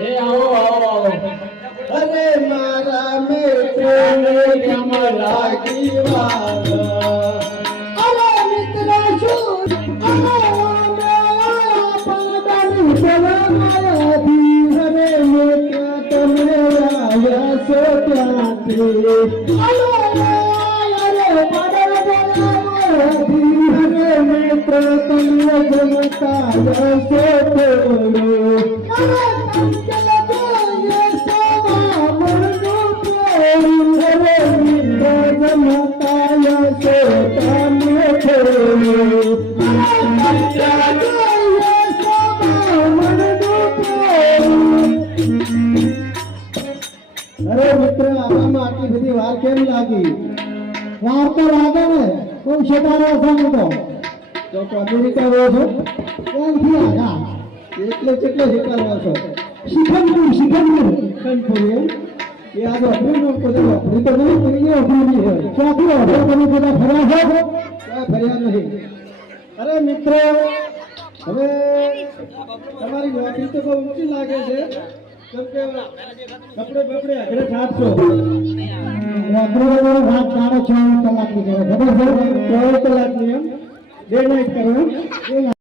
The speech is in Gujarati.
એ આવો આવો આવો અરે મારા મિત્રને કેમ લાગી વાર અરે મિત્ર છું મિત્ર તમને જમતા અરે મિત્ર આમાં આટલી બધી વાર કેમ લાગી? વાર તો લાગે ને કોઈ શેતારો સમજો તો અમેરિકા રહ્યો છો ત્યાંથી આગા એટલે કેટલો શીખવાનો છો શિખનપુર એમ એ આજે અભરી નો કોઈ અભરી તો નહીં કોઈને અભરી નહીં હોય ક્યાંથી અભર તમે બધા ફર્યા છો ક્યાં ફર્યા નહીં? અરે મિત્રો હવે તમારી નોકરી તો બહુ ઊંચી લાગે છે કેમ કે કપડે બપડે અઘરે ઠાઠશો નોકરી વાત જાણો છો કલાકની ખબર છે 24 કલાકની એમ ડે નાઇટ કરો એમ